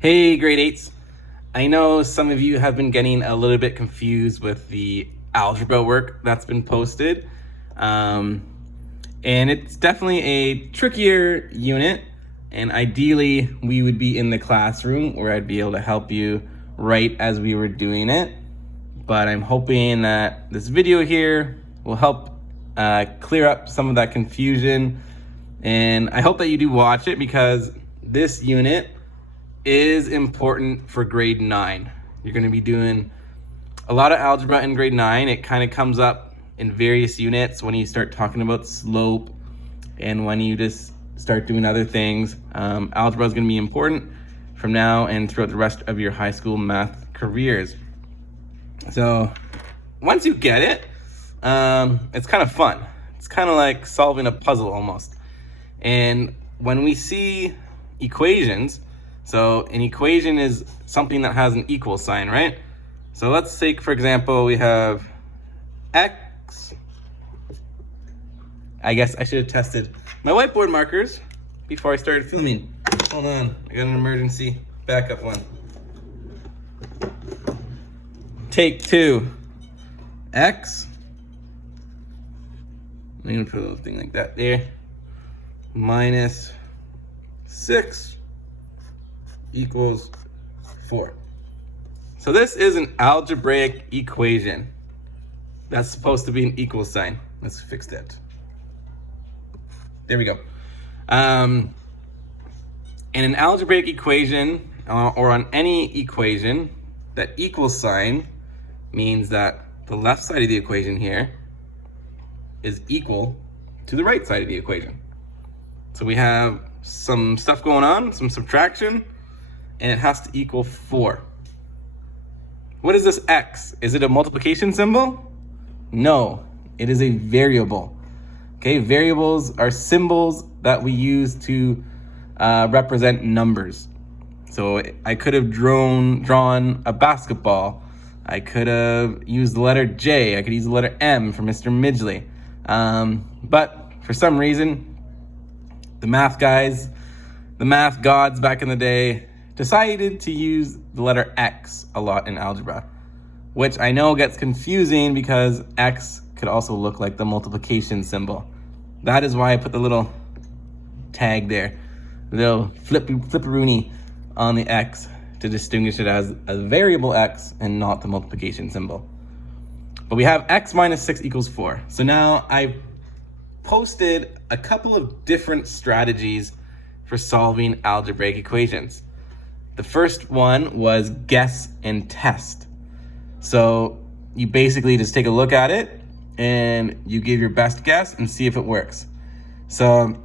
Hey, grade eights. I know some of you have been getting a little bit confused with the algebra work that's been posted. And it's definitely a trickier unit. And ideally, we would be in the classroom where I'd be able to help you right as we were doing it. But I'm hoping that this video here will help clear up some of that confusion. And I hope that you do watch it because this unit is important for grade 9. You're going to be doing a lot of algebra in grade 9. It kind of comes up in various units when you start talking about slope and when you just start doing other things. Algebra is going to be important from now and throughout the rest of your high school math careers. So once you get it, it's kind of fun. It's kind of like solving a puzzle almost. And when we see equations, so an equation is something that has an equal sign, right? So let's take, for example, we have x. I guess I should have tested my whiteboard markers before I started filming. Hold on, I got an emergency backup one. Take 2, x. I'm gonna put a little thing like that there. Minus 6 equals 4. So this is an algebraic equation. That's supposed to be an equal sign. Let's fix that. There we go. In an algebraic equation, or on any equation, that equal sign means that the left side of the equation here is equal to the right side of the equation. So we have some stuff going on, some subtraction, and it has to equal 4. What is this x? Is it a multiplication symbol? No, it is a variable. Okay, variables are symbols that we use to represent numbers. So I could have drawn a basketball. I could have used the letter J. I could use the letter M for Mr. Midgley. But for some reason, the math guys, the math gods back in the day, decided to use the letter X a lot in algebra, which I know gets confusing because X could also look like the multiplication symbol. That is why I put the little tag there, the little flipperoonie on the X to distinguish it as a variable X and not the multiplication symbol. But we have x minus 6 equals 4. So now I've posted a couple of different strategies for solving algebraic equations. The first one was guess and test. So you basically just take a look at it and you give your best guess and see if it works. So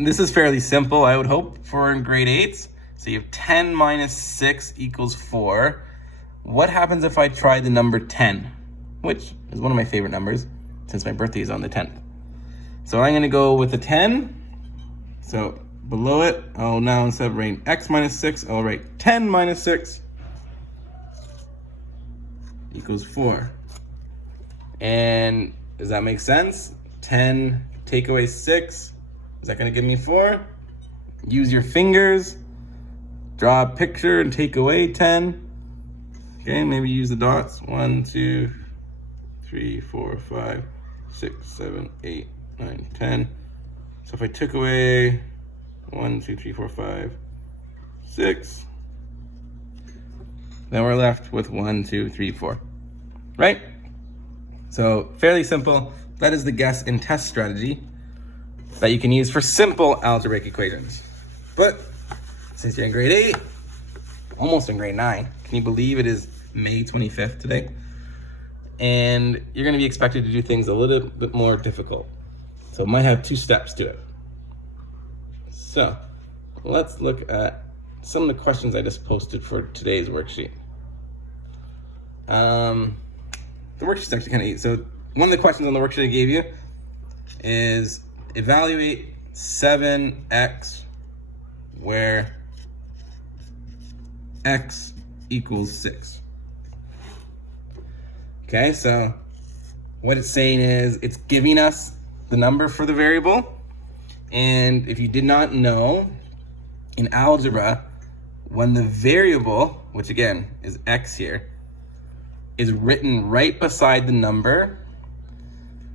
this is fairly simple, I would hope, for grade 8s. So you have 10 minus 6 equals 4. What happens if I try the number 10, which is one of my favorite numbers since my birthday is on the 10th. So I'm gonna go with the 10. So below it, I'll now, instead of writing x minus 6, I'll write 10 minus 6 equals 4. And does that make sense? 10 take away 6, is that gonna give me 4? Use your fingers, draw a picture and take away 10. Okay, maybe use the dots. 1, 2, 3, 4, 5, 6, 7, 8, 9, 10. So if I took away 1, 2, 3, 4, 5, 6, then we're left with 1, 2, 3, 4, right? So fairly simple. That is the guess and test strategy that you can use for simple algebraic equations. But since you're in grade 8, almost in grade 9, can you believe it is May 25th today? And you're gonna be expected to do things a little bit more difficult. So it might have 2 steps to it. So let's look at some of the questions I just posted for today's worksheet. The worksheet's actually kind of easy. So one of the questions on the worksheet I gave you is evaluate 7x where x equals 6. Okay, so what it's saying is it's giving us the number for the variable. And if you did not know, in algebra, when the variable, which again is x here, is written right beside the number,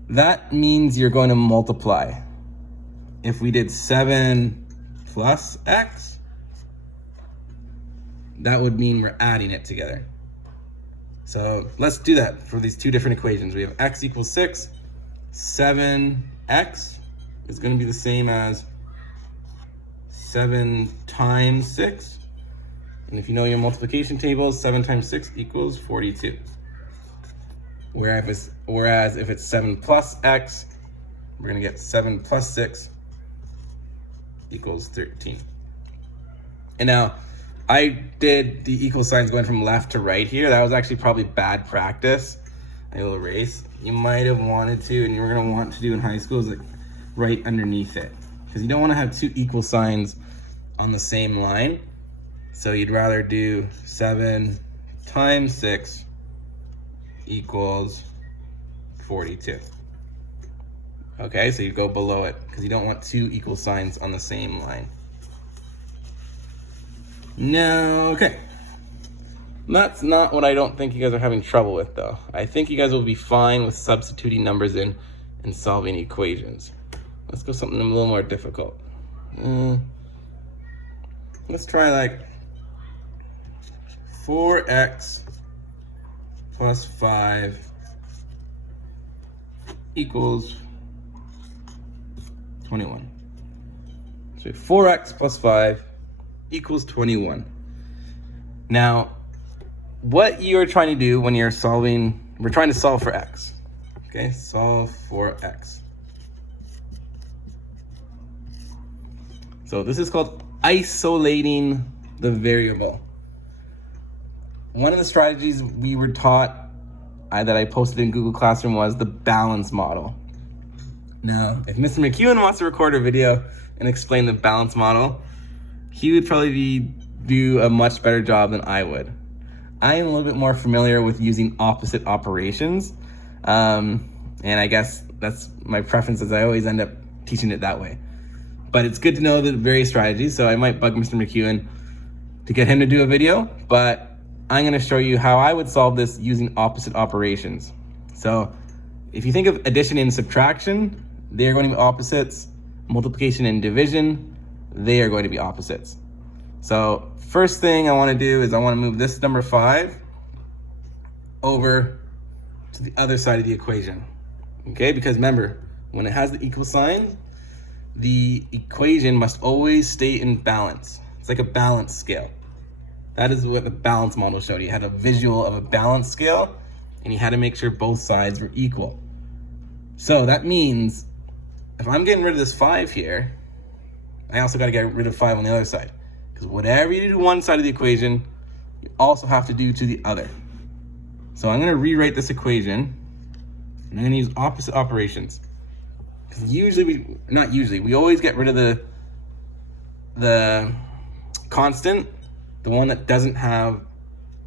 that means you're going to multiply. If we did 7 plus x, that would mean we're adding it together. So let's do that for these two different equations. We have x equals 6, 7x is going to be the same as 7 times 6. And if you know your multiplication tables, 7 times 6 equals 42. Whereas if it's 7 plus x, we're going to get 7 plus 6 equals 13. And now, I did the equal signs going from left to right here. That was actually probably bad practice. I will erase. You might have wanted to, and you were going to want to do in high school, is like right underneath it. Because you don't want to have two equal signs on the same line. So you'd rather do 7 times 6 equals 42. Okay, so you go below it because you don't want two equal signs on the same line. No, okay. That's not what I don't think you guys are having trouble with, though. I think you guys will be fine with substituting numbers in and solving equations. Let's go something a little more difficult. Let's try like 4x plus 5 equals 21. So 4x plus 5 equals 21. Now, what you're trying to do when you're solving, we're trying to solve for x. Okay, solve for x. So this is called isolating the variable. One of the strategies we were taught that I posted in Google Classroom was the balance model. Now, if Mr. McEwen wants to record a video and explain the balance model, he would probably do a much better job than I would. I am a little bit more familiar with using opposite operations, and I guess that's my preference, as I always end up teaching it that way. But it's good to know the various strategies, so I might bug Mr. McEwen to get him to do a video, but I'm going to show you how I would solve this using opposite operations. So if you think of addition and subtraction, they are going to be opposites. Multiplication and division, they are going to be opposites. So first thing I want to do is I want to move this number 5 over to the other side of the equation. Okay, because remember, when it has the equal sign, the equation must always stay in balance. It's like a balance scale. That is what the balance model showed. You had a visual of a balance scale, and you had to make sure both sides were equal. So that means if I'm getting rid of this 5 here, I also got to get rid of 5 on the other side. Because whatever you do to one side of the equation, you also have to do to the other. So I'm going to rewrite this equation, and I'm going to use opposite operations. Because we always get rid of the constant, the one that doesn't have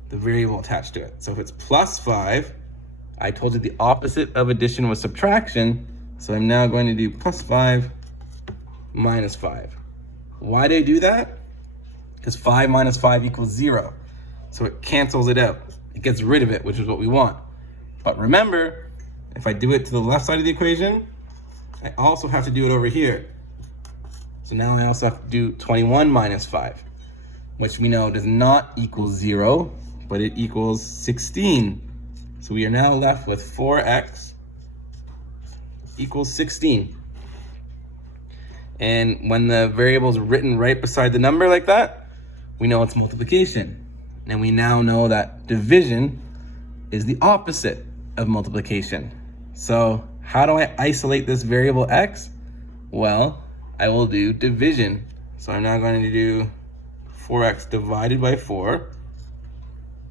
the variable attached to it. So if it's plus 5, I told you the opposite of addition was subtraction, so I'm now going to do plus 5 minus 5. Why do I do that? Because 5 minus 5 equals 0. So it cancels it out. It gets rid of it, which is what we want. But remember, if I do it to the left side of the equation, I also have to do it over here. So now I also have to do 21 minus 5, which we know does not equal 0, but it equals 16. So we are now left with 4x equals 16. And when the variable is written right beside the number like that, we know it's multiplication. And we now know that division is the opposite of multiplication. So how do I isolate this variable x? Well, I will do division. So I'm now going to do 4x divided by 4.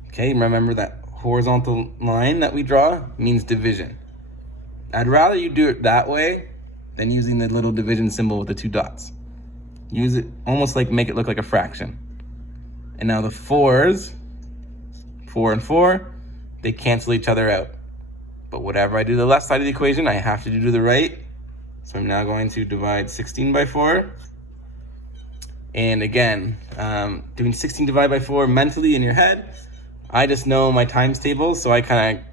Okay, remember that horizontal line that we draw means division. I'd rather you do it that way than using the little division symbol with the 2 dots. Use it almost like make it look like a fraction. And now the 4s, 4 and 4, they cancel each other out. But whatever I do to the left side of the equation, I have to do to the right. So I'm now going to divide 16 by 4. And again, doing 16 divided by 4 mentally in your head, I just know my times table, so I kind of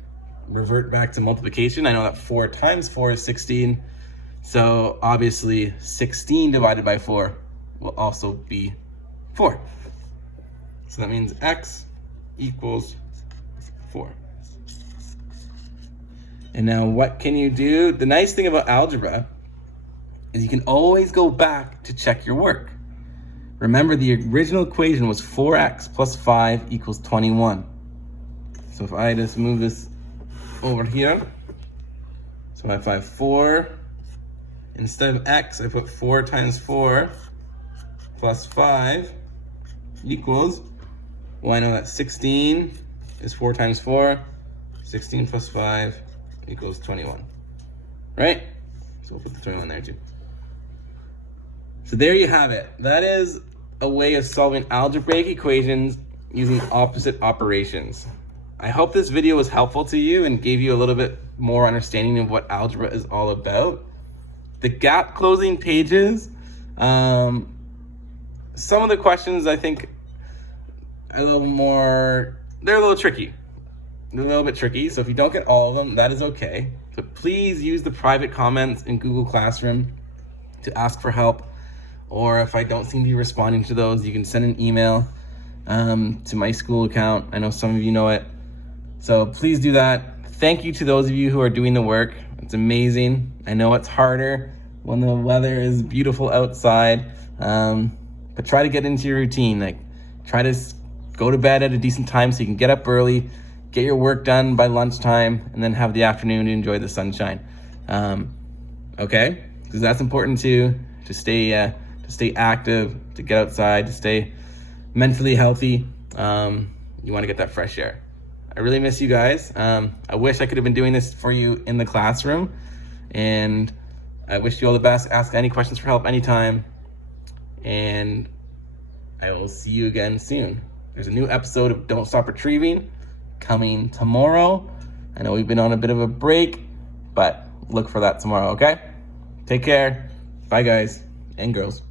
revert back to multiplication. I know that 4 times 4 is 16, so obviously 16 divided by 4 will also be 4. So that means x equals 4. And now what can you do? The nice thing about algebra is you can always go back to check your work. Remember, the original equation was 4x plus 5 equals 21. So if I just move this over here, so if I have 4, instead of x, I put 4 times 4 plus 5 equals, well, I know that 16 is 4 times 4, 16 plus 5 equals 21, right? So we'll put the 21 there too. So there you have it. That is a way of solving algebraic equations using opposite operations. I hope this video was helpful to you and gave you a little bit more understanding of what algebra is all about. The gap closing pages, some of the questions I think are a little more, they're a little tricky. They're a little bit tricky, so if you don't get all of them, that is okay. But please use the private comments in Google Classroom to ask for help. Or if I don't seem to be responding to those, you can send an email to my school account. I know some of you know it. So please do that. Thank you to those of you who are doing the work. It's amazing. I know it's harder when the weather is beautiful outside, but try to get into your routine. Like, try to go to bed at a decent time so you can get up early, get your work done by lunchtime, and then have the afternoon to enjoy the sunshine. Okay? Because that's important too, to stay active, to get outside, to stay mentally healthy. You want to get that fresh air. I really miss you guys. I wish I could have been doing this for you in the classroom, and I wish you all the best. Ask any questions for help anytime, and I will see you again soon. There's a new episode of Don't Stop Retrieving coming tomorrow. I know we've been on a bit of a break, but look for that tomorrow, okay? Take care. Bye, guys and girls.